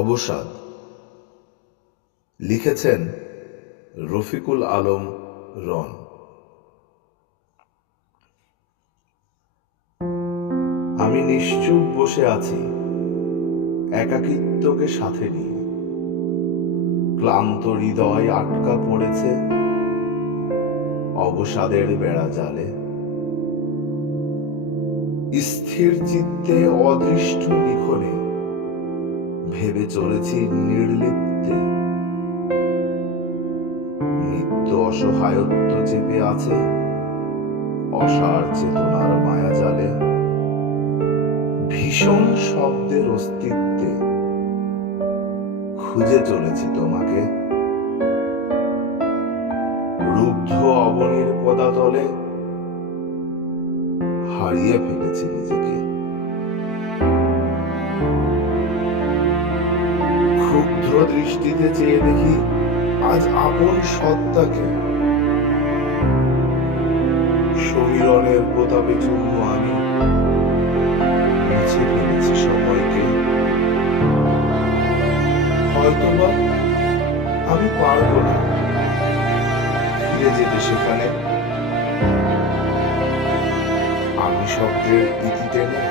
অবসাদ। লিখেছেন রফিকুল আলম রন। আমি নিশ্চুপ বসে আছি। একাকিত্বকে সাথে নিয়ে। ক্লান্ত হৃদয় আটকা পড়েছে। অবসাদের বেড়া জালে। স্থির চিত্তে অদৃষ্ট লিখনে ভেবে চলেছি নির্লিপ্তে। নিত্য অসহায়ত্ব চেপে আছে। অসার চেতনার মায়া জালে। ভীষণ শব্দের অস্তিত্বে খুঁজে চলেছি তোমাকে। রুদ্ধ অবনীর পদাতলে হারিয়ে ফেলেছি নিজেকে। ক্ষুব্ধ দৃষ্টিতে চেয়ে দেখি আজ আপন সত্তাকে। সমীরণের প্রতাপে চূর্ণ আমি হয়তোবা আমি পারব না ফিরে যেতে সেখানে। আমি শব্দের ইতি টেনে